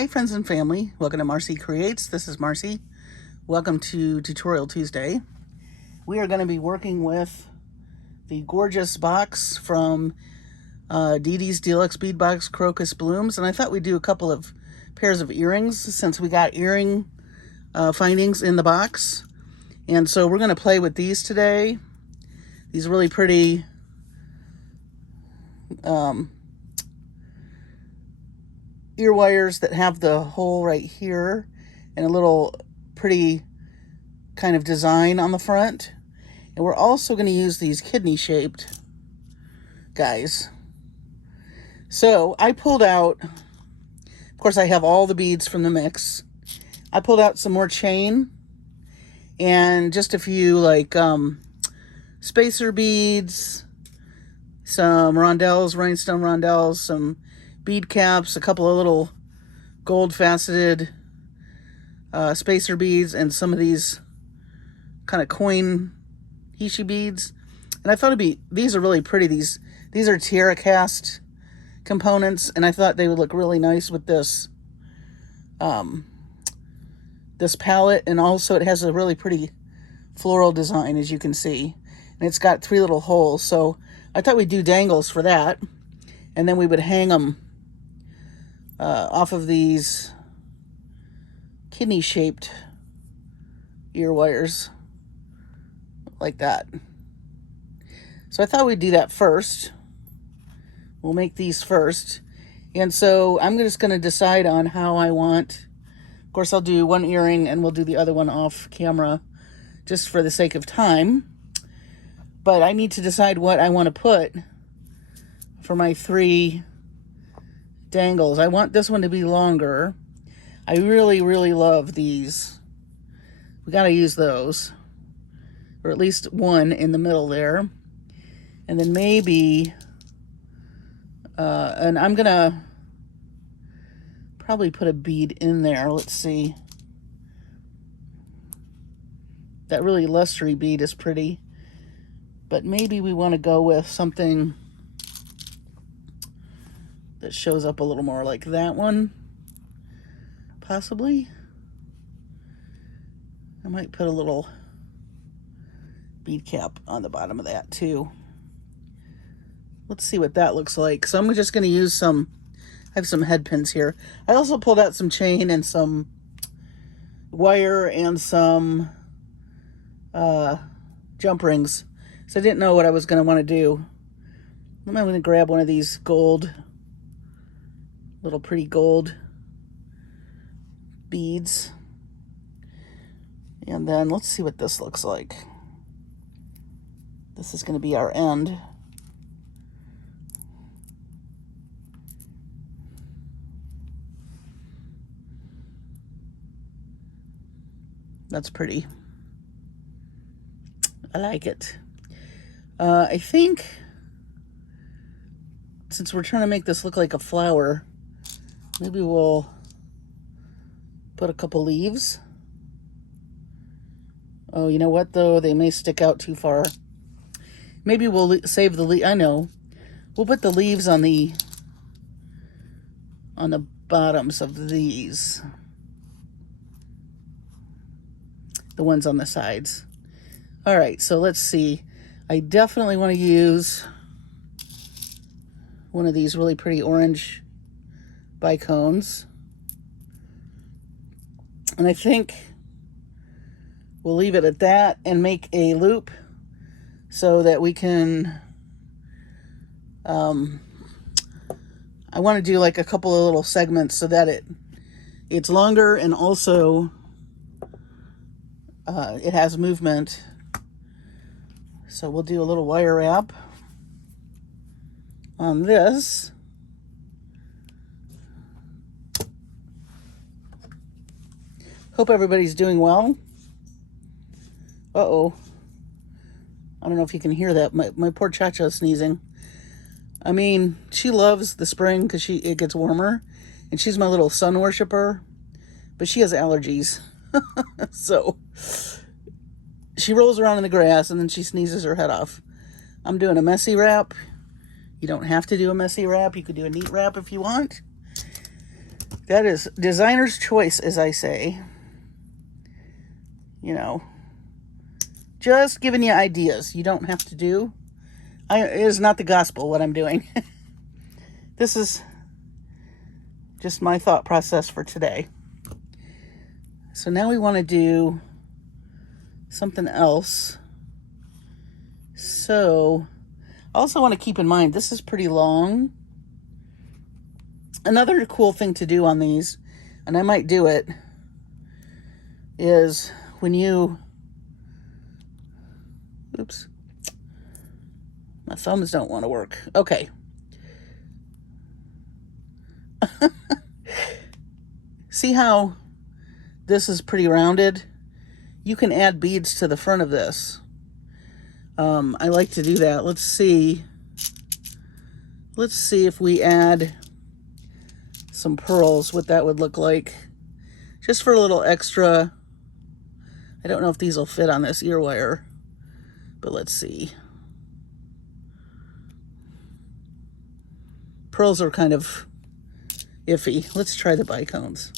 Hey friends and family, welcome to Marcie Creates. This is Marcie. Welcome to Tutorial Tuesday. We are going to be working with the gorgeous box from Didi's Deluxe Bead Box Crocus Blooms, and I thought we'd do a couple of pairs of earrings since we got earring findings in the box. And so we're going to play with these today. These really pretty ear wires that have the hole right here and a little pretty kind of design on the front. And we're also going to use these kidney shaped guys. So I pulled out, of course I have all the beads from the mix. I pulled out some more chain and just a few like spacer beads, some rondelles, rhinestone rondelles, some bead caps, a couple of little gold faceted spacer beads, and some of these kind of coin Hishi beads. And I thought these are really pretty. These are tiara cast components, and I thought they would look really nice with this this palette. And also it has a really pretty floral design, as you can see, and it's got 3 little holes. So I thought we'd do dangles for that, and then we would hang them off of these kidney shaped ear wires like that. So I thought we'd do that first. We'll make these first. And so I'm just going to decide on how I want. Of course, I'll do one earring and we'll do the other one off camera just for the sake of time. But I need to decide what I want to put for my 3 dangles. I want this one to be longer. I really, really love these. We got to use those. Or at least one in the middle there. And then maybe, and I'm going to probably put a bead in there. Let's see. That really lustery bead is pretty. But maybe we want to go with something that shows up a little more like that one, possibly. I might put a little bead cap on the bottom of that too. Let's see what that looks like. So I'm just going to use I have some head pins here. I also pulled out some chain and some wire and some jump rings. So I didn't know what I was going to want to do. I'm going to grab one of these little pretty gold beads. And then let's see what this looks like. This is going to be our end. That's pretty. I like it. I think since we're trying to make this look like a flower, maybe we'll put a couple leaves. Oh, you know what though? They may stick out too far. Maybe we'll save the leaf. I know. We'll put the leaves on the bottoms of these. The ones on the sides. All right, so let's see. I definitely want to use one of these really pretty orange bicones. And I think we'll leave it at that and make a loop so that we can, I want to do like a couple of little segments so that it's longer and also it has movement. So we'll do a little wire wrap on this. Hope everybody's doing well. Uh-oh. I don't know if you can hear that. My poor Cha-Cha is sneezing. I mean, she loves the spring because it gets warmer. And she's my little sun worshiper. But she has allergies. So she rolls around in the grass and then she sneezes her head off. I'm doing a messy wrap. You don't have to do a messy wrap. You could do a neat wrap if you want. That is designer's choice, as I say. You know, just giving you ideas. You don't have to do. It is not the gospel what I'm doing. This is just my thought process for today. So now we want to do something else. So I also want to keep in mind, this is pretty long. Another cool thing to do on these, and I might do it, is when you, oops, my thumbs don't want to work. Okay. See how this is pretty rounded? You can add beads to the front of this. I like to do that. Let's see if we add some pearls, what that would look like. Just for a little extra. I don't know if these will fit on this ear wire, but let's see. Pearls are kind of iffy. Let's try the bicones.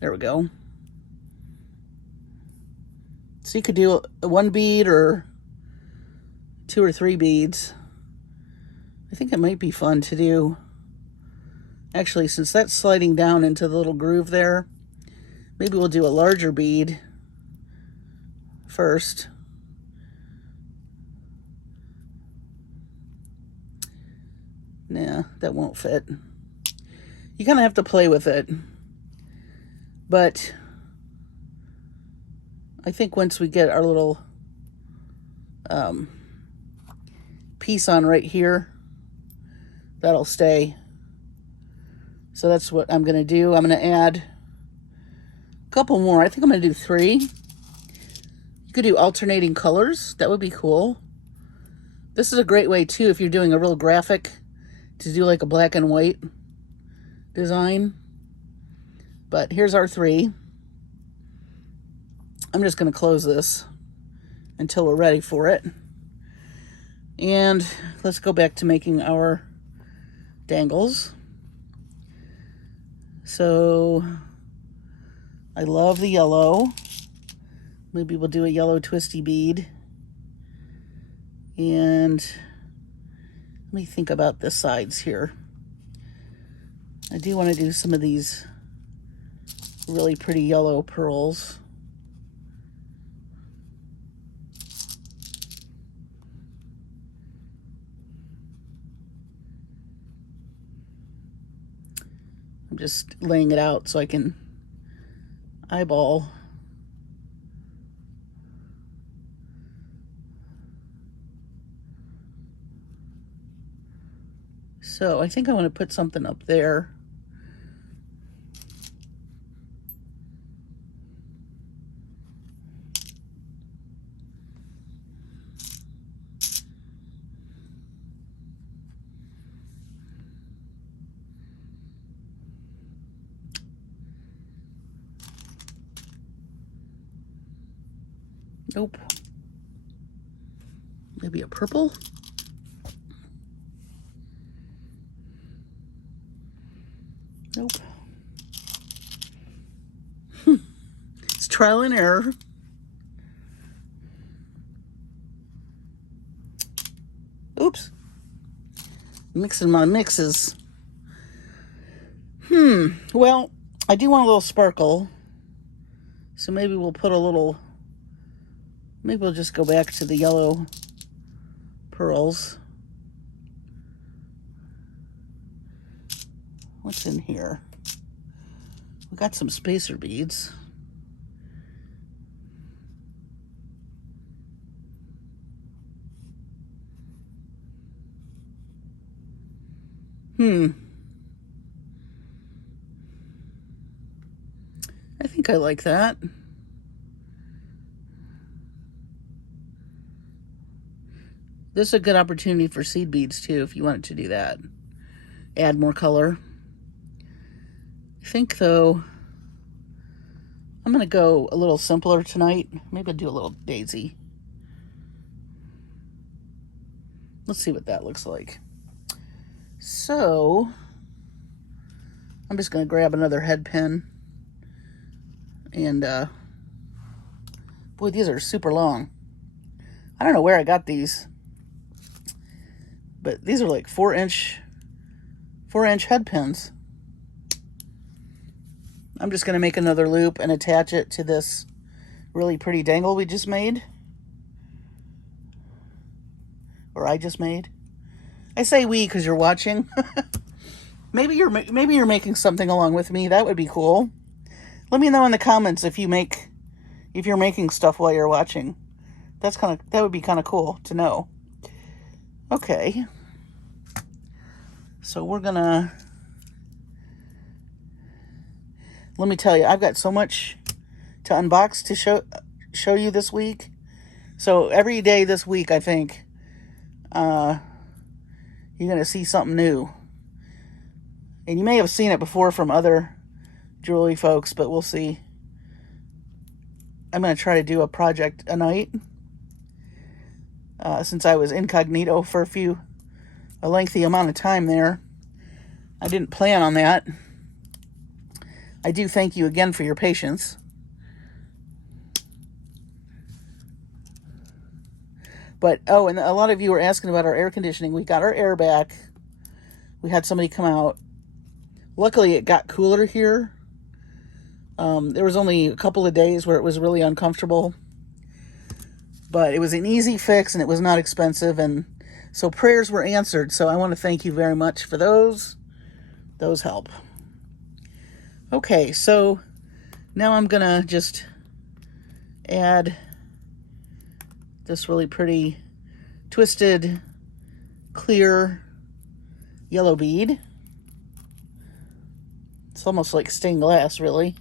There we go. So you could do one bead or 2 or 3 beads. I think it might be fun to do. Actually, since that's sliding down into the little groove there, maybe we'll do a larger bead first. Nah, that won't fit. You kind of have to play with it. But I think once we get our little piece on right here, that'll stay. So that's what I'm going to do. I'm going to add a couple more. I think I'm going to do 3. You could do alternating colors. That would be cool. This is a great way, too, if you're doing a real graphic, to do like a black and white design. But here's our 3. I'm just going to close this until we're ready for it. And let's go back to making our dangles. So I love the yellow. Maybe we'll do a yellow twisty bead. And let me think about the sides here. I do want to do some of these really pretty yellow pearls. I'm just laying it out so I can eyeball. So I think I want to put something up there. Nope. Maybe a purple? Nope. It's trial and error. Oops. Mixing my mixes. Well, I do want a little sparkle. So maybe we'll put a little, maybe we'll just go back to the yellow pearls. What's in here? We got some spacer beads. I think I like that. This is a good opportunity for seed beads too, if you wanted to do that. Add more color. I think though, I'm gonna go a little simpler tonight. Maybe I'll do a little daisy. Let's see what that looks like. So I'm just going to grab another head pin. And boy, these are super long. I don't know where I got these, but these are like 4-inch head pins. I'm just going to make another loop and attach it to this really pretty dangle we just made. Or I just made. I say we because you're watching. Maybe you're making something along with me. That would be cool. Let me know in the comments if you're making stuff while you're watching. That would be kind of cool to know. Okay. So we're gonna, let me tell you, I've got so much to unbox to show you this week. So every day this week, I think, you're gonna see something new. And you may have seen it before from other jewelry folks, but we'll see. I'm gonna try to do a project a night. Since I was incognito for a lengthy amount of time there, I didn't plan on that. I do thank you again for your patience. But, oh, and a lot of you were asking about our air conditioning. We got our air back. We had somebody come out. Luckily, it got cooler here. There was only a couple of days where it was really uncomfortable. But it was an easy fix, and it was not expensive. And so prayers were answered. So I want to thank you very much for those. Those help. Okay, so now I'm going to just add this really pretty twisted clear yellow bead. It's almost like stained glass, really.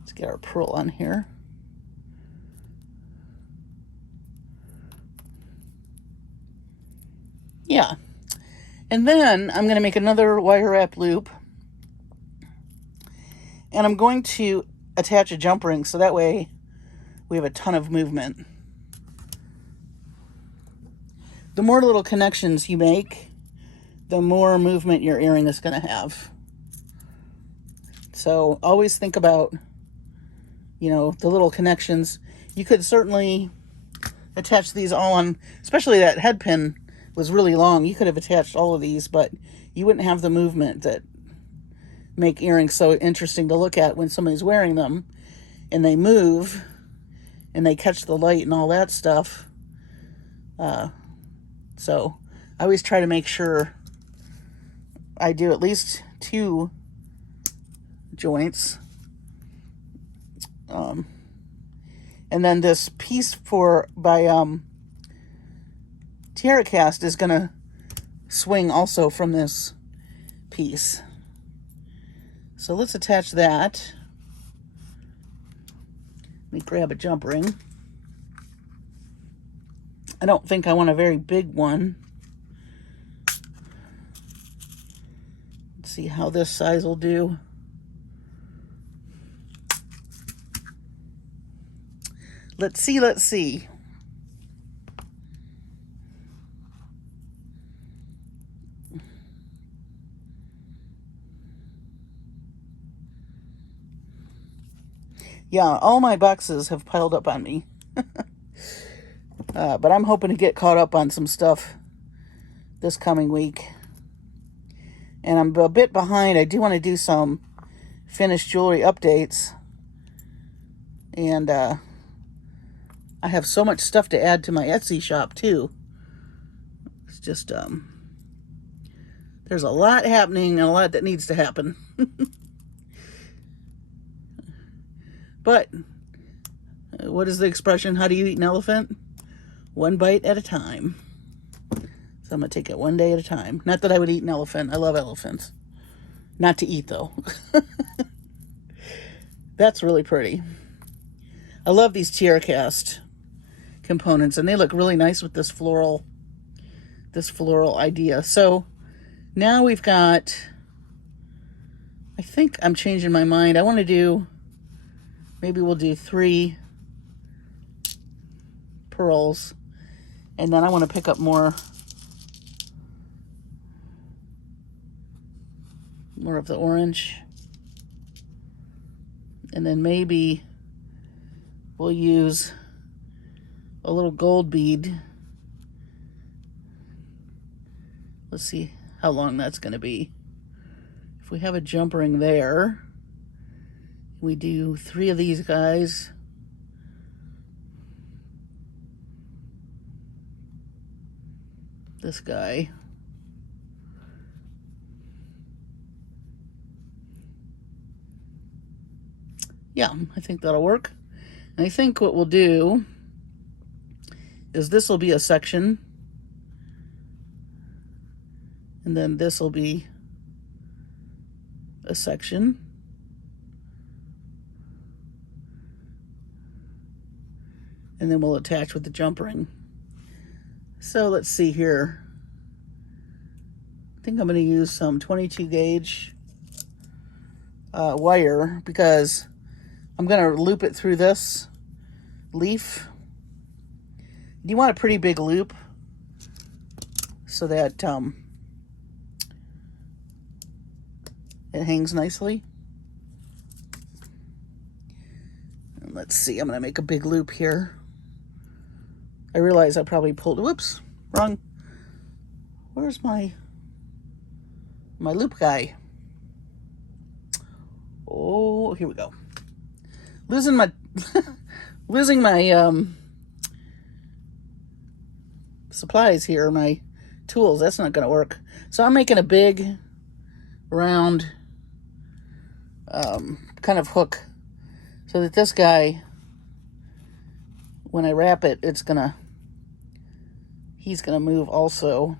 Let's get our pearl on here. Yeah. And then I'm going to make another wire wrap loop. And I'm going to attach a jump ring so that way we have a ton of movement. The more little connections you make, the more movement your earring is going to have. So always think about, the little connections. You could certainly attach these all on, especially that head pin was really long. You could have attached all of these, but you wouldn't have the movement that make earrings so interesting to look at when somebody's wearing them and they move and they catch the light and all that stuff. So I always try to make sure I do at least 2 joints. And then this piece by Tiara Cast is going to swing also from this piece. So let's attach that. Let me grab a jump ring. I don't think I want a very big one. Let's see how this size will do. Let's see. Yeah, all my boxes have piled up on me. But I'm hoping to get caught up on some stuff this coming week. And I'm a bit behind. I do want to do some finished jewelry updates. And I have so much stuff to add to my Etsy shop too. It's just, there's a lot happening and a lot that needs to happen. But, what is the expression? How do you eat an elephant? One bite at a time. So I'm going to take it one day at a time. Not that I would eat an elephant. I love elephants. Not to eat, though. That's really pretty. I love these Tiara Cast components, and they look really nice with this floral idea. So now we've got, I think I'm changing my mind. I want to do, maybe we'll do 3 pearls. And then I want to pick up more of the orange. And then maybe we'll use a little gold bead. Let's see how long that's going to be. If we have a jump ring there, we do 3 of these guys. This guy. Yeah, I think that'll work. And I think what we'll do is this will be a section, and then this will be a section. And then we'll attach with the jump ring. So let's see here. I think I'm going to use some 22 gauge wire because I'm going to loop it through this leaf. You want a pretty big loop so that it hangs nicely. And let's see, I'm going to make a big loop here. I realize I probably pulled, whoops, wrong. Where's my loop guy? Oh, here we go. Losing my supplies here, my tools. That's not gonna work. So I'm making a big round kind of hook so that this guy, when I wrap it, he's gonna move also.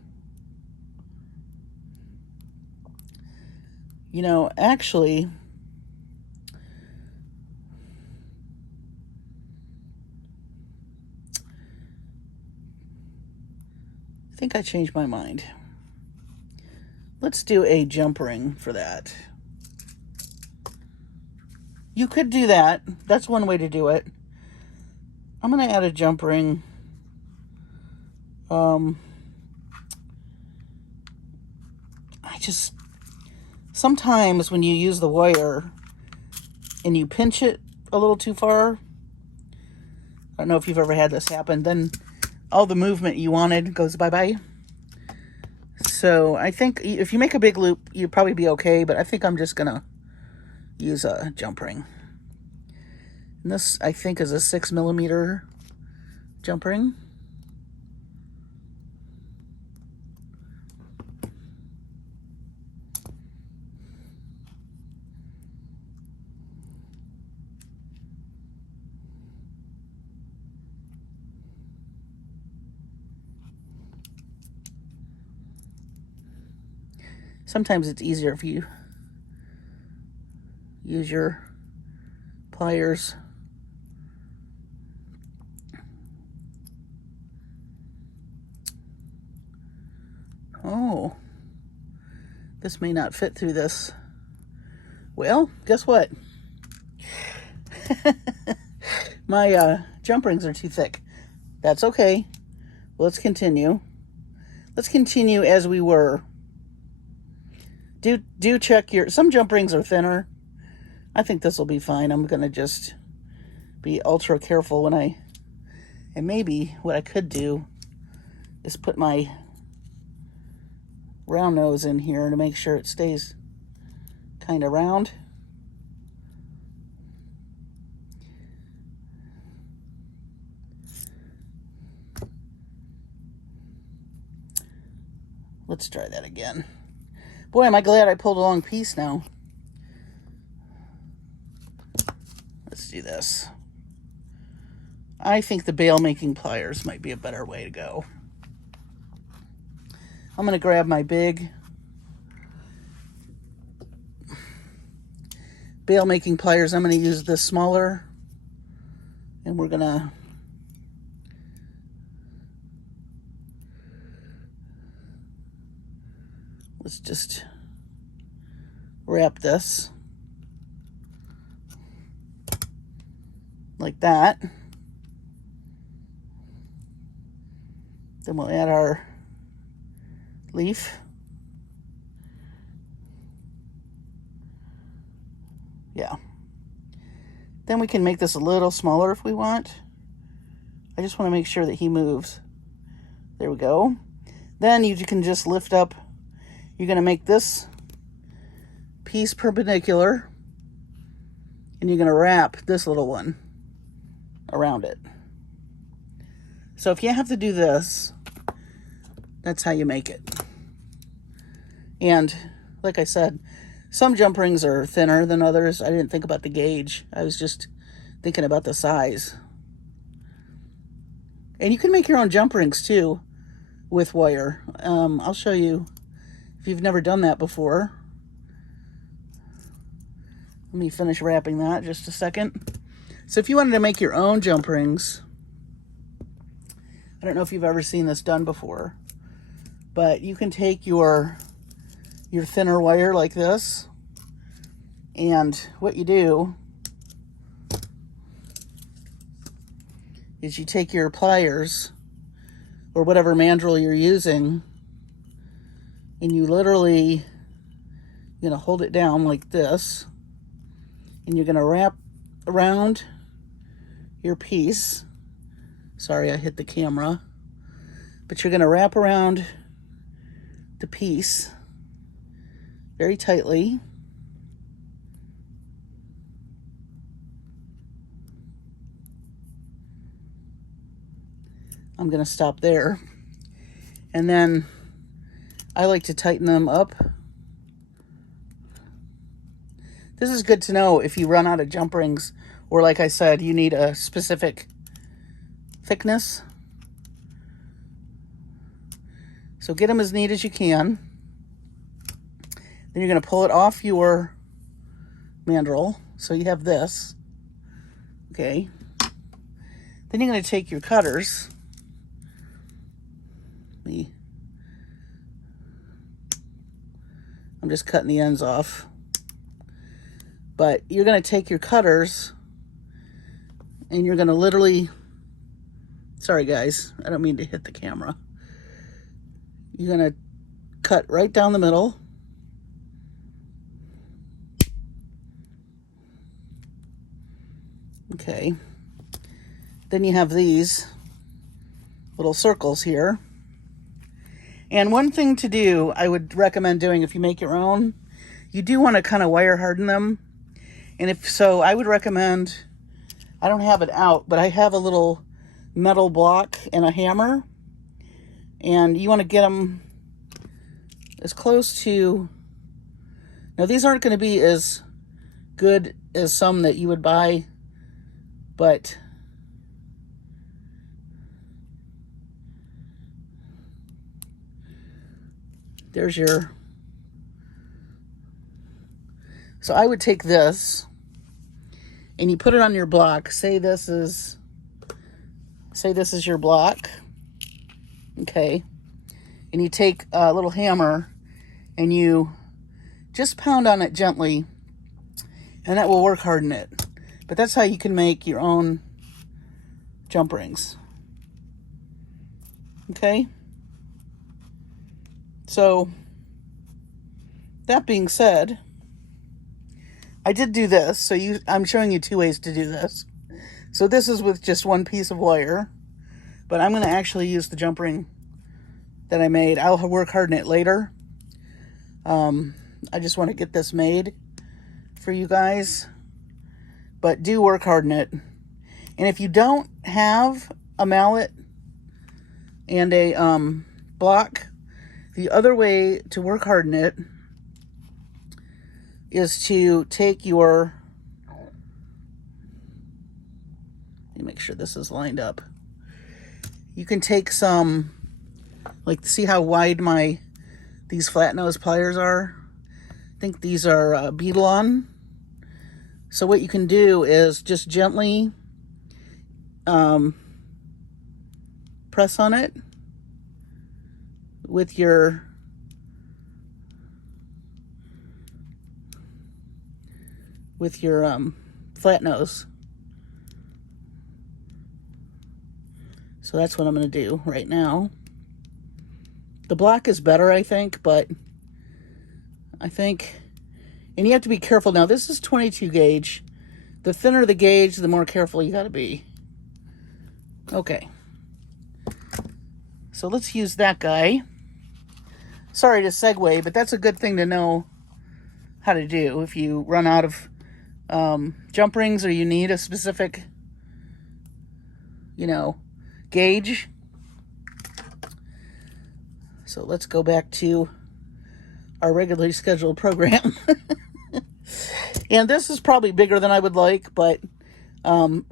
You know, actually, I think I changed my mind. Let's do a jump ring for that. You could do that. That's one way to do it. I'm going to add a jump ring. Sometimes when you use the wire and you pinch it a little too far, I don't know if you've ever had this happen, then all the movement you wanted goes bye-bye. So I think if you make a big loop, you'd probably be okay, but I think I'm just going to use a jump ring. And this, I think, is a 6mm jump ring. Sometimes it's easier if you use your pliers. Oh, this may not fit through this. Well, guess what? My jump rings are too thick. That's okay. Let's continue. Let's continue as we were. Do check some jump rings are thinner. I think this will be fine. I'm going to just be ultra careful and maybe what I could do is put my round nose in here to make sure it stays kind of round. Let's try that again. Boy, am I glad I pulled a long piece now. Let's do this. I think the bail making pliers might be a better way to go. I'm going to grab my big bail making pliers. I'm going to use this smaller, and we're going to let's just wrap this like that. Then we'll add our leaf. Yeah. Then we can make this a little smaller if we want. I just want to make sure that he moves. There we go. Then you can just lift up. You're going to make this piece perpendicular, and you're going to wrap this little one around it. So if you have to do this, that's how you make it. And like I said, some jump rings are thinner than others. I didn't think about the gauge. I was just thinking about the size. And you can make your own jump rings too with wire. I'll show you if you've never done that before. Let me finish wrapping that just a second. So if you wanted to make your own jump rings, I don't know if you've ever seen this done before, but you can take your thinner wire like this, and what you do is you take your pliers or whatever mandrel you're using, and you literally, you're gonna hold it down like this, and you're gonna wrap around your piece. Sorry, I hit the camera. But you're gonna wrap around the piece very tightly. I'm gonna stop there. And then I like to tighten them up. This is good to know if you run out of jump rings, or like I said, you need a specific thickness. So get them as neat as you can. Then you're going to pull it off your mandrel. So you have this. Okay. Then you're going to take your cutters. I'm just cutting the ends off. But you're going to take your cutters and you're going to literally, sorry guys, I don't mean to hit the camera. You're going to cut right down the middle. Okay. Then you have these little circles here. And one thing to do, I would recommend doing if you make your own, you do want to kind of wire harden them. And if so, I would recommend, I don't have it out, but I have a little metal block and a hammer. And you want to get them as close to, now these aren't going to be as good as some that you would buy, but there's your, so I would take this and you put it on your block. Say this is your block. Okay. And you take a little hammer and you just pound on it gently, and that will work harden it. But that's how you can make your own jump rings. Okay. So that being said, I did do this. So I'm showing you two ways to do this. So this is with just one piece of wire, but I'm going to actually use the jump ring that I made. I'll work harden it later. I just want to get this made for you guys, but do work harden it. And if you don't have a mallet and a block, the other way to work harden it is to take your, let me make sure this is lined up. You can take some, like, see how wide these flat nose pliers are? I think these are Bead. So what you can do is just gently press on it with your flat nose. So that's what I'm going to do right now. The black is better, I think, but I think, and you have to be careful. Now, this is 22 gauge. The thinner the gauge, the more careful you got to be. Okay. So let's use that guy. Sorry to segue, but that's a good thing to know how to do if you run out of jump rings or you need a specific, gauge. So let's go back to our regularly scheduled program. And this is probably bigger than I would like, but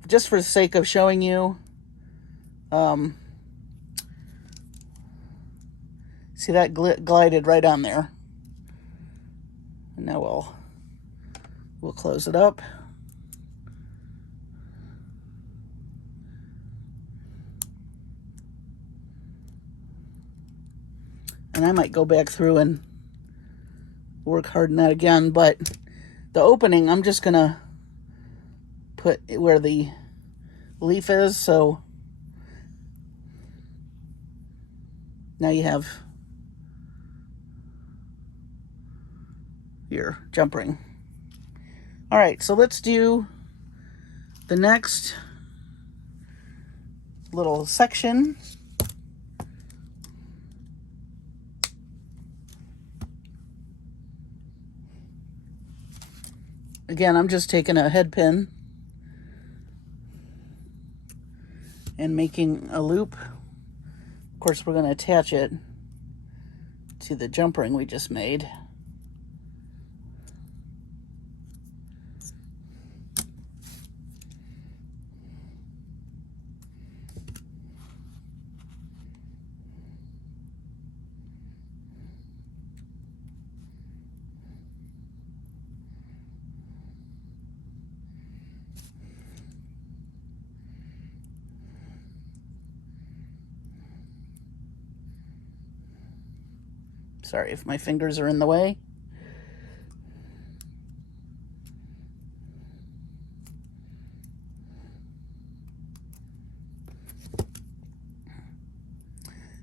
just for the sake of showing you, see that glided right on there. And now we'll close it up. And I might go back through and work hard on that again, but the opening, I'm just gonna put where the leaf is, so now you have your jump ring. All right, so let's do the next little section. Again, I'm just taking a head pin and making a loop. Of course, we're going to attach it to the jump ring we just made. Sorry if my fingers are in the way.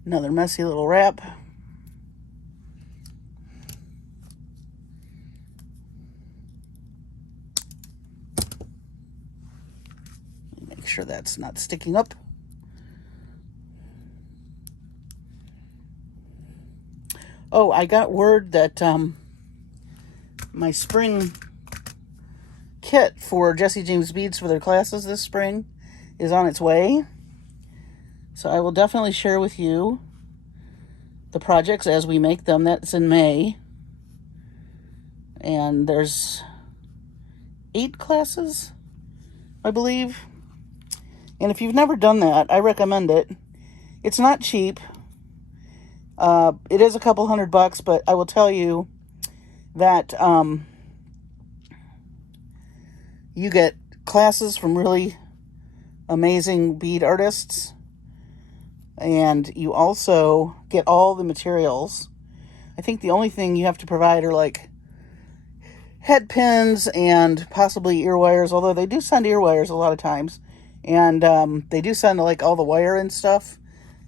Another messy little wrap. Make sure that's not sticking up. Oh, I got word that my spring kit for Jesse James Beads for their classes this spring is on its way. So I will definitely share with you the projects as we make them. That's in May. And there's 8 classes, I believe. And if you've never done that, I recommend it. It's not cheap. It is a couple $100, but I will tell you that you get classes from really amazing bead artists, and you also get all the materials. I think the only thing you have to provide are like head pins and possibly ear wires, although they do send ear wires a lot of times, and they do send like all the wire and stuff,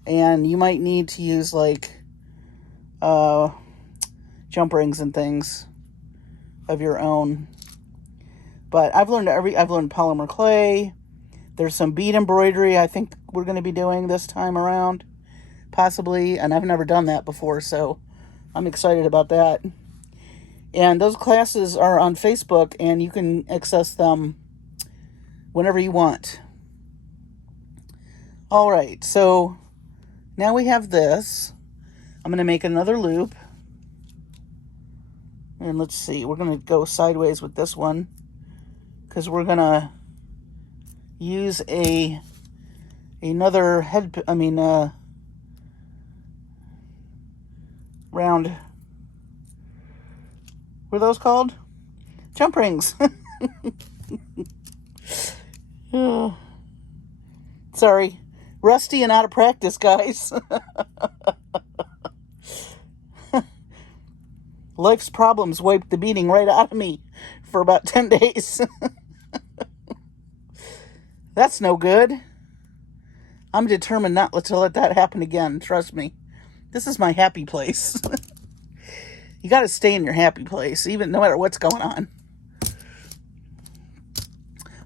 and you might need to use like jump rings and things of your own. But I've learned polymer clay. There's some bead embroidery I think we're going to be doing this time around, possibly, and I've never done that before, so I'm excited about that. And those classes are on Facebook, and you can access them whenever you want. All right, so now we have this. I'm going to make another loop. And let's see, we're going to go sideways with this one because we're going to use another round, what are those called? Jump rings. Oh, sorry, rusty and out of practice, guys. Life's problems wiped the beading right out of me for about 10 days. That's no good. I'm determined not to let that happen again, trust me. This is my happy place. You got to stay in your happy place, even no matter what's going on.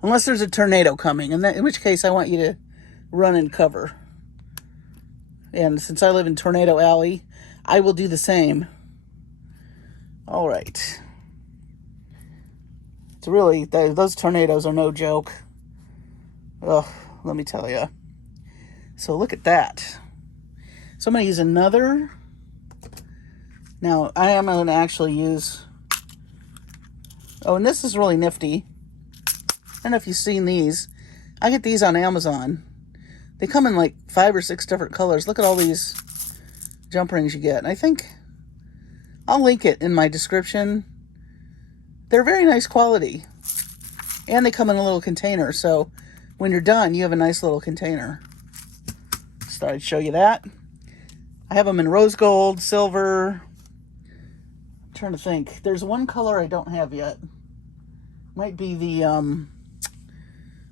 Unless there's a tornado coming, in which case I want you to run and cover. And since I live in Tornado Alley, I will do the same. All right. It's really, those tornadoes are no joke. Ugh, let me tell you. So look at that. So I'm going to use another. Now, I am going to actually use... Oh, and this is really nifty. I don't know if you've seen these. I get these on Amazon. They come in like 5 or 6 different colors. Look at all these jump rings you get. And I think I'll link it in my description. They're very nice quality. And they come in a little container. So when you're done, you have a nice little container. Just thought I'd show you that. I have them in rose gold, silver. I'm trying to think. There's one color I don't have yet. Might be the,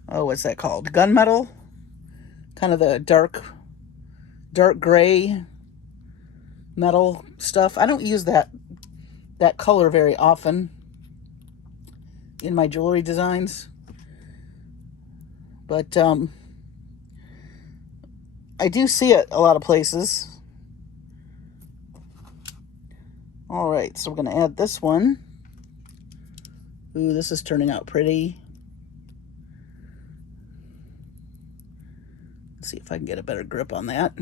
oh, what's that called? Gunmetal? Kind of the dark gray metal stuff. I don't use that color very often in my jewelry designs. But I do see it a lot of places. All right, so we're going to add this one. Ooh, this is turning out pretty. Let's see if I can get a better grip on that.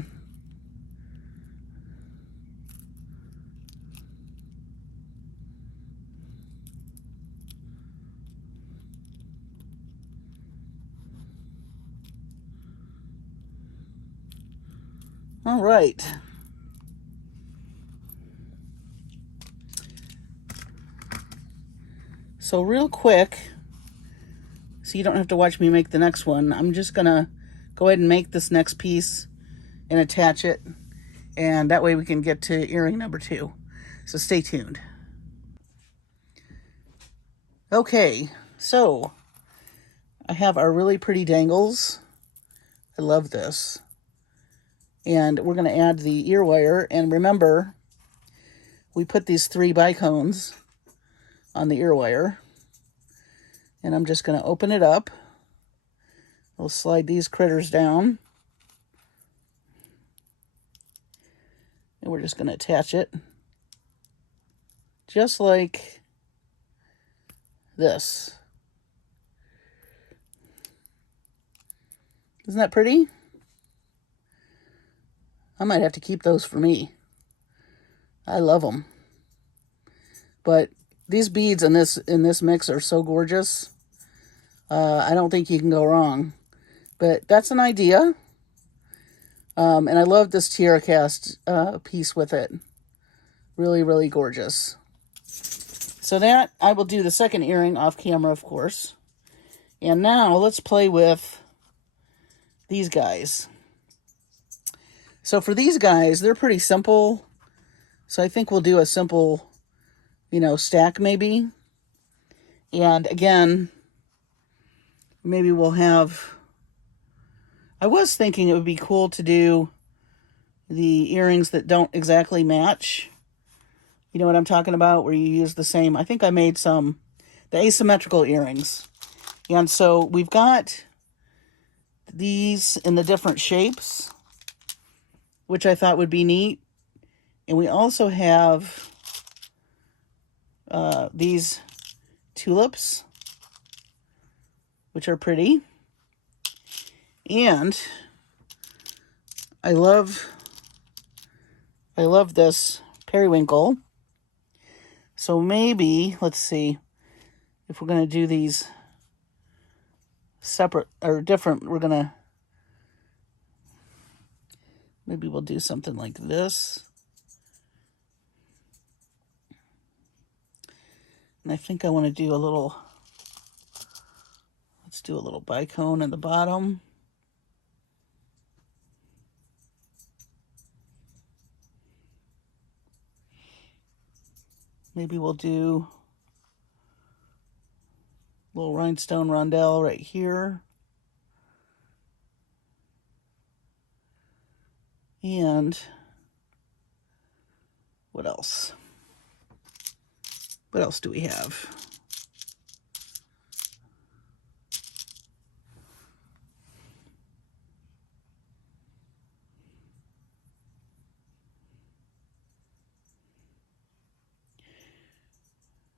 All right. So real quick, so you don't have to watch me make the next one, I'm just going to go ahead and make this next piece and attach it. And that way we can get to earring number 2. So stay tuned. Okay, so I have our really pretty dangles. I love this. And we're going to add the ear wire. And remember, we put these 3 bicones on the ear wire. And I'm just going to open it up. We'll slide these critters down. And we're just going to attach it. Just like this. Isn't that pretty? I might have to keep those for me. I love them. But these beads in this mix are so gorgeous. I don't think you can go wrong. But that's an idea. And I love this tiara cast piece with it. Really, really gorgeous. So that, I will do the second earring off camera, of course. And now let's play with these guys. So for these guys, they're pretty simple. So I think we'll do a simple, stack maybe. And again, maybe we'll have... I was thinking it would be cool to do the earrings that don't exactly match. You know what I'm talking about? Where you use the same... I think I made the asymmetrical earrings. And so we've got these in the different shapes, which I thought would be neat. And we also have these tulips, which are pretty. And I love this periwinkle. So maybe, let's see, if we're going to do these separate or different, maybe we'll do something like this. And I think I want to do let's do a little bicone in the bottom. Maybe we'll do a little rhinestone rondelle right here. And What else? What else do we have?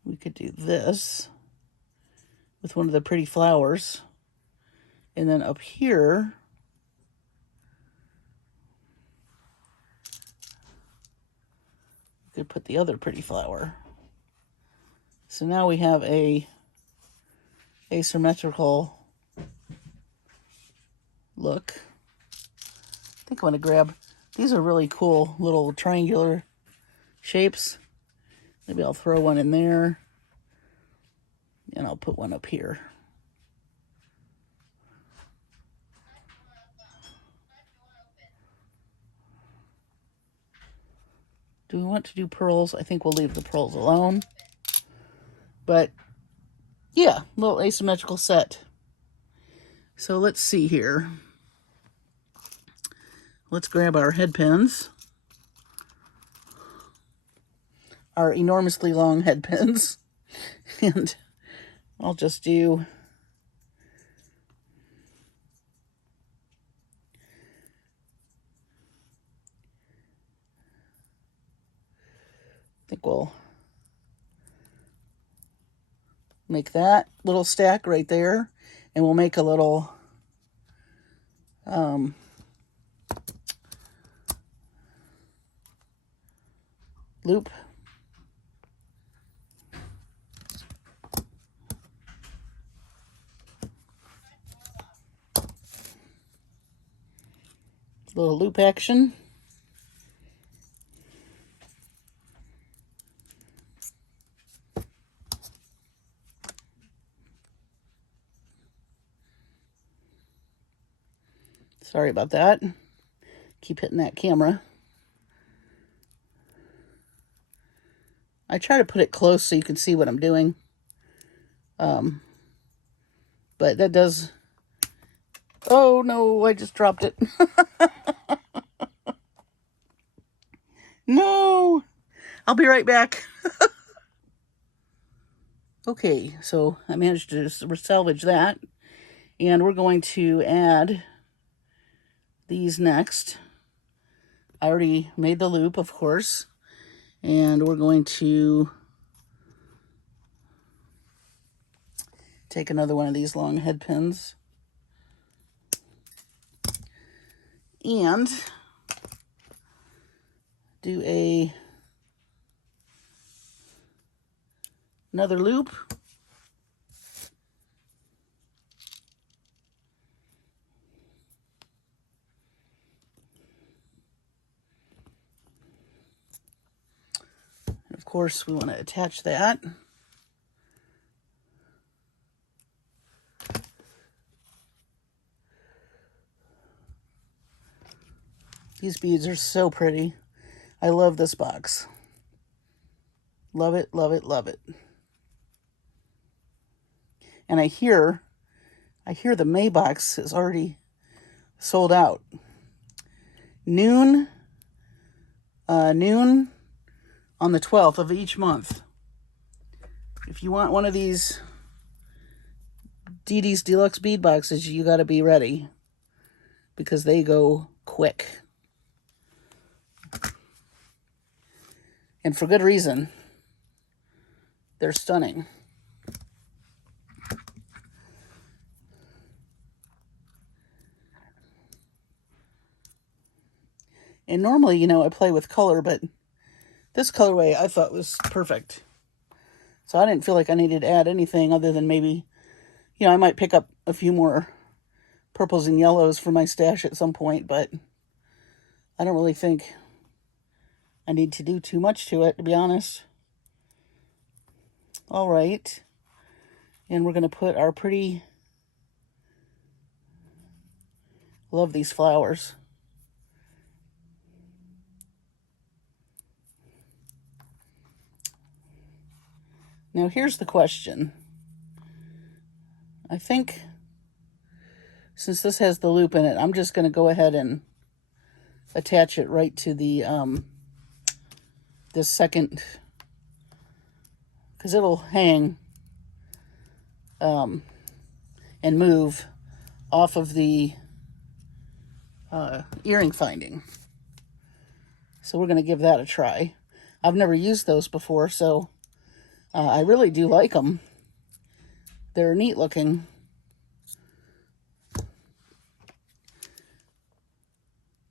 We could do this with one of the pretty flowers. And then up here, we could put the other pretty flower. So now we have a asymmetrical look. I think I'm going to grab, these are really cool little triangular shapes. Maybe I'll throw one in there, and I'll put one up here. Do we want to do pearls? I think we'll leave the pearls alone. But yeah, little asymmetrical set. So let's see here. Let's grab our head pins. Our enormously long head pins. And I'll just do I think we'll make that little stack right there, and we'll make a little loop. Little loop action. Sorry about that. Keep hitting that camera. I try to put it close so you can see what I'm doing. But that does... Oh no, I just dropped it. No! I'll be right back. Okay, so I managed to salvage that. And we're going to add these next. I already made the loop, of course. And we're going to take another one of these long head pins. And do another loop. And of course, we want to attach that. These beads are so pretty. I love this box. Love it, love it, love it. And I hear the May box is already sold out. Noon on the 12th of each month. If you want one of these Didi's Deluxe bead boxes, you got to be ready because they go quick. And for good reason. They're stunning. And normally, you know, I play with color, but this colorway I thought was perfect. So I didn't feel like I needed to add anything other than maybe, you know, I might pick up a few more purples and yellows for my stash at some point, but I don't really think I need to do too much to it, to be honest. All right. And we're going to put our pretty... Love these flowers. Now here's the question. I think since this has the loop in it, I'm just going to go ahead and attach it right to the this second, because it'll hang and move off of the earring finding. So we're going to give that a try. I've never used those before, so I really do like them. They're neat looking.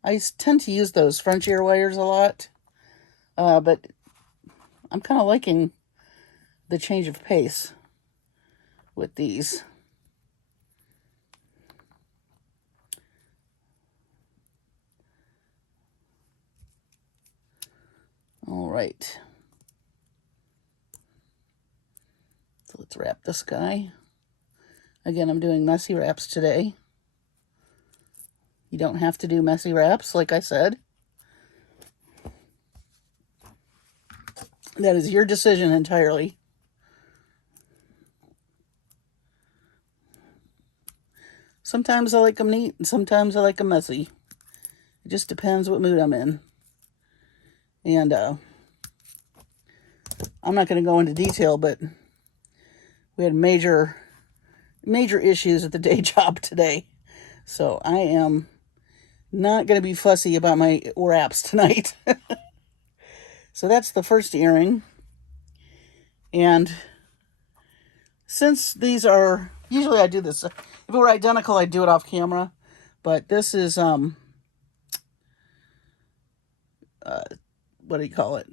I tend to use those French ear wires a lot, but I'm kind of liking the change of pace with these. All right. So let's wrap this guy. Again, I'm doing messy wraps today. You don't have to do messy wraps, like I said. That is your decision entirely. Sometimes I like them neat, and sometimes I like them messy. It just depends what mood I'm in. And I'm not going to go into detail, but we had major issues at the day job today. So I am not going to be fussy about my wraps tonight. So that's the first earring. And since these are, usually I do this, if it were identical, I'd do it off camera. But this is, what do you call it?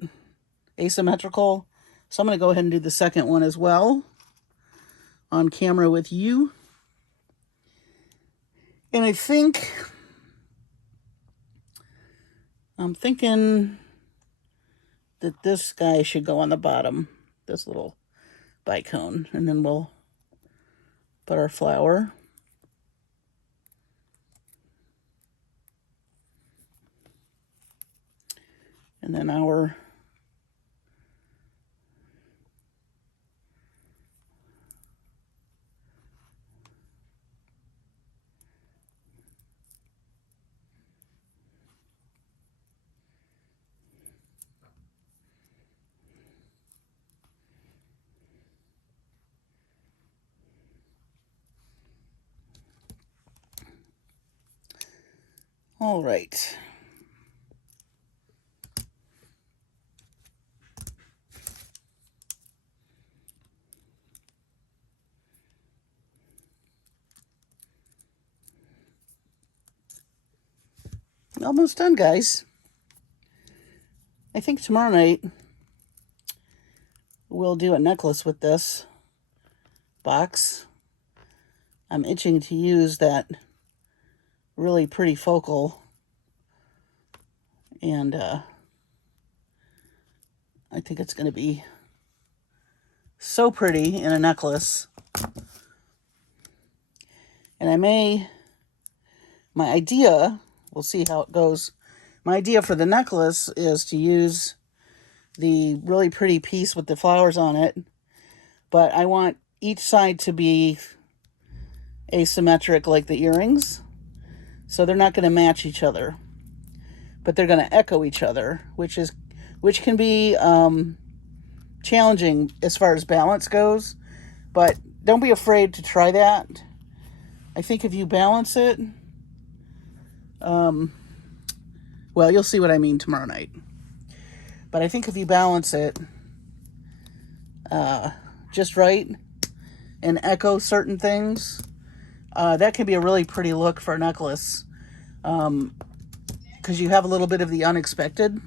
Asymmetrical. So I'm going to go ahead and do the second one as well on camera with you. And I'm thinking that this guy should go on the bottom, this little bicone, and then we'll put our flower. And then our all right. Almost done, guys. I think tomorrow night we'll do a necklace with this box. I'm itching to use that really pretty focal, and I think it's going to be so pretty in a necklace. And my idea, we'll see how it goes. My idea for the necklace is to use the really pretty piece with the flowers on it, but I want each side to be asymmetric like the earrings. So they're not going to match each other, but they're going to echo each other, which can be challenging as far as balance goes, but don't be afraid to try that. I think if you balance it, well, you'll see what I mean tomorrow night. But I think if you balance it just right and echo certain things, that can be a really pretty look for a necklace, because you have a little bit of the unexpected,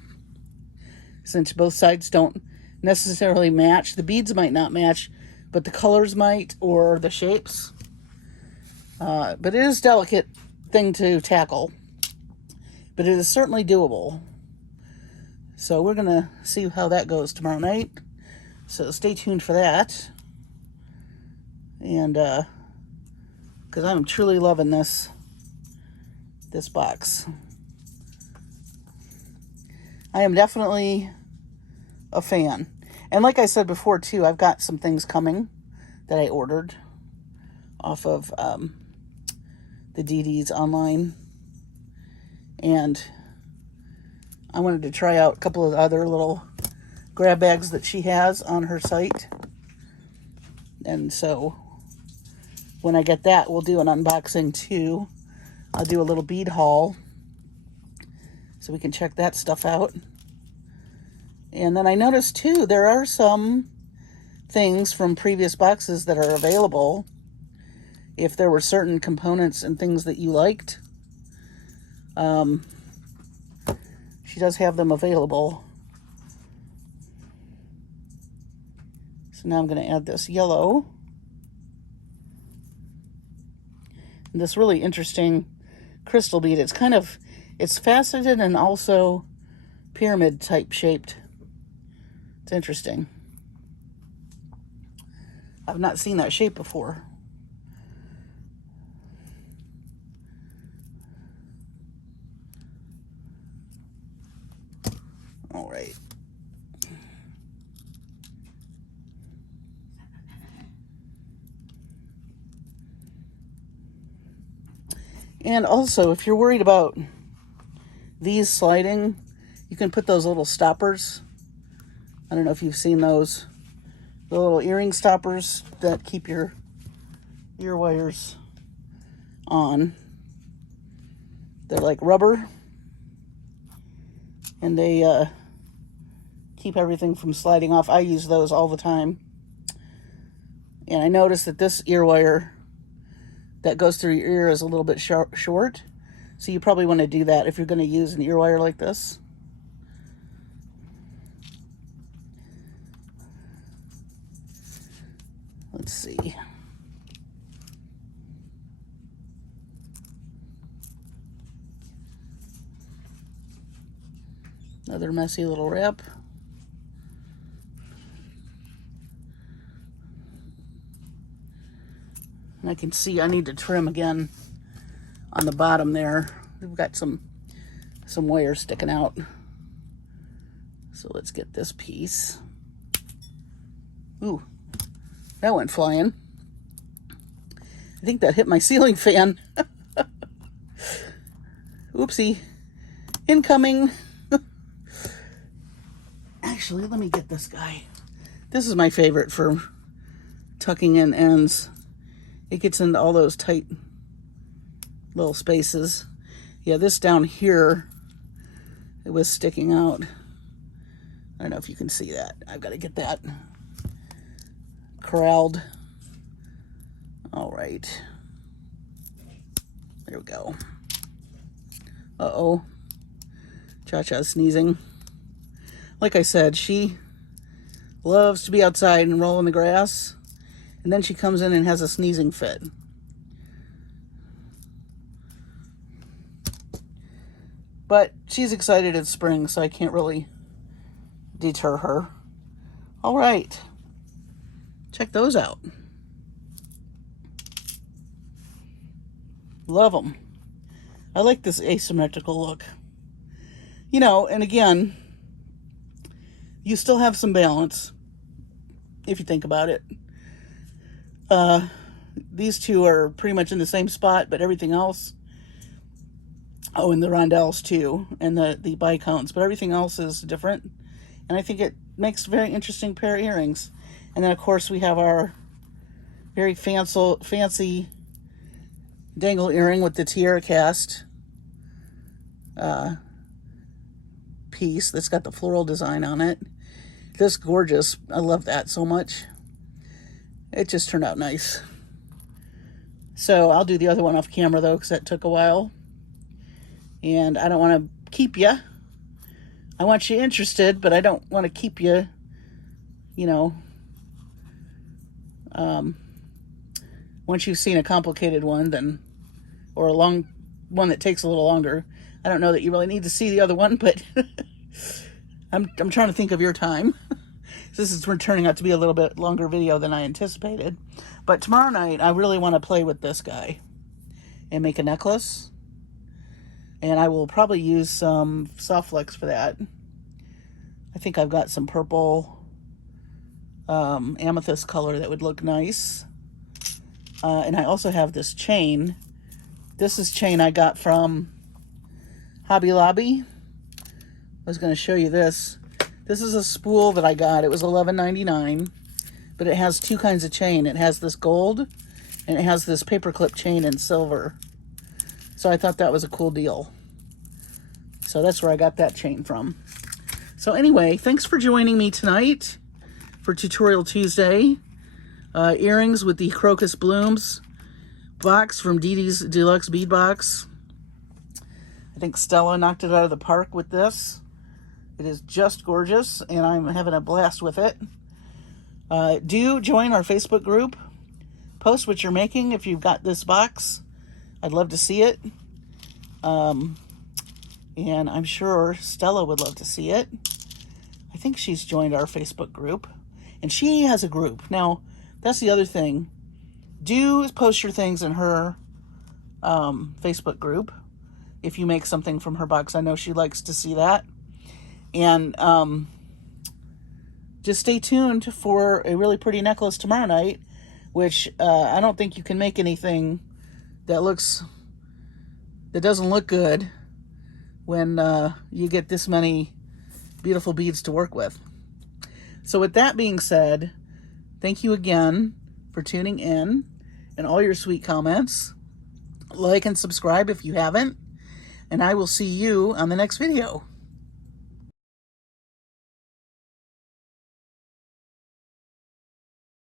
since both sides don't necessarily match. The beads might not match, but the colors might, or the shapes. But it is a delicate thing to tackle, but it is certainly doable. So we're going to see how that goes tomorrow night. So stay tuned for that. And because I'm truly loving this box. I am definitely a fan. And like I said before too, I've got some things coming that I ordered off of the Didi's online. And I wanted to try out a couple of other little grab bags that she has on her site. And so when I get that, we'll do an unboxing too. I'll do a little bead haul so we can check that stuff out. And then I noticed too, there are some things from previous boxes that are available if there were certain components and things that you liked. She does have them available. So now I'm going to add this yellow. And this really interesting crystal bead. It's faceted and also pyramid type shaped. It's interesting. I've not seen that shape before. All right. And also, if you're worried about these sliding, you can put those little stoppers. I don't know if you've seen those. The little earring stoppers that keep your ear wires on. They're like rubber. And they keep everything from sliding off. I use those all the time. And I noticed that this ear wire that goes through your ear is a little bit short. So you probably want to do that if you're going to use an ear wire like this. Let's see. Another messy little wrap. And I can see I need to trim again on the bottom there. We've got some wire sticking out. So let's get this piece. Ooh, that went flying. I think that hit my ceiling fan. Oopsie. Incoming. Actually, let me get this guy. This is my favorite for tucking in ends. It gets into all those tight little spaces. Yeah, this down here, it was sticking out. I don't know if you can see that. I've got to get that corralled. All right. There we go. Uh-oh. Cha-Cha's sneezing. Like I said, she loves to be outside and roll in the grass. And then she comes in and has a sneezing fit. But she's excited it's spring, so I can't really deter her. All right. Check those out. Love them. I like this asymmetrical look. You know, and again, you still have some balance, if you think about it. These two are pretty much in the same spot, but everything else, oh, and the rondelles too, and the bicones, but everything else is different. And I think it makes a very interesting pair of earrings. And then, of course, we have our very fancy dangle earring with the tiara cast piece that's got the floral design on it. This gorgeous. I love that so much. It just turned out nice. So I'll do the other one off camera though, because that took a while. And I don't want to keep you. I want you interested, but I don't want to keep you, you know, once you've seen a complicated one, then, or a long one that takes a little longer. I don't know that you really need to see the other one, but I'm trying to think of your time. This is turning out to be a little bit longer video than I anticipated. But tomorrow night, I really want to play with this guy and make a necklace. And I will probably use some soft flex for that. I think I've got some purple amethyst color that would look nice. And I also have this chain. This is chain I got from Hobby Lobby. I was going to show you this. This is a spool that I got. It was $11.99, but it has two kinds of chain. It has this gold, and it has this paperclip chain in silver. So I thought that was a cool deal. So that's where I got that chain from. So anyway, thanks for joining me tonight for Tutorial Tuesday. Earrings with the crocus blooms box from Didi's Deluxe Bead Box. I think Stella knocked it out of the park with this. It is just gorgeous, and I'm having a blast with it. Do join our Facebook group. Post what you're making if you've got this box. I'd love to see it. And I'm sure Stella would love to see it. I think she's joined our Facebook group. And she has a group. Now, that's the other thing. Do post your things in her Facebook group if you make something from her box. I know she likes to see that. And just stay tuned for a really pretty necklace tomorrow night, which I don't think you can make anything that doesn't look good when you get this many beautiful beads to work with. So with that being said, thank you again for tuning in and all your sweet comments. Like and subscribe if you haven't, and I will see you on the next video.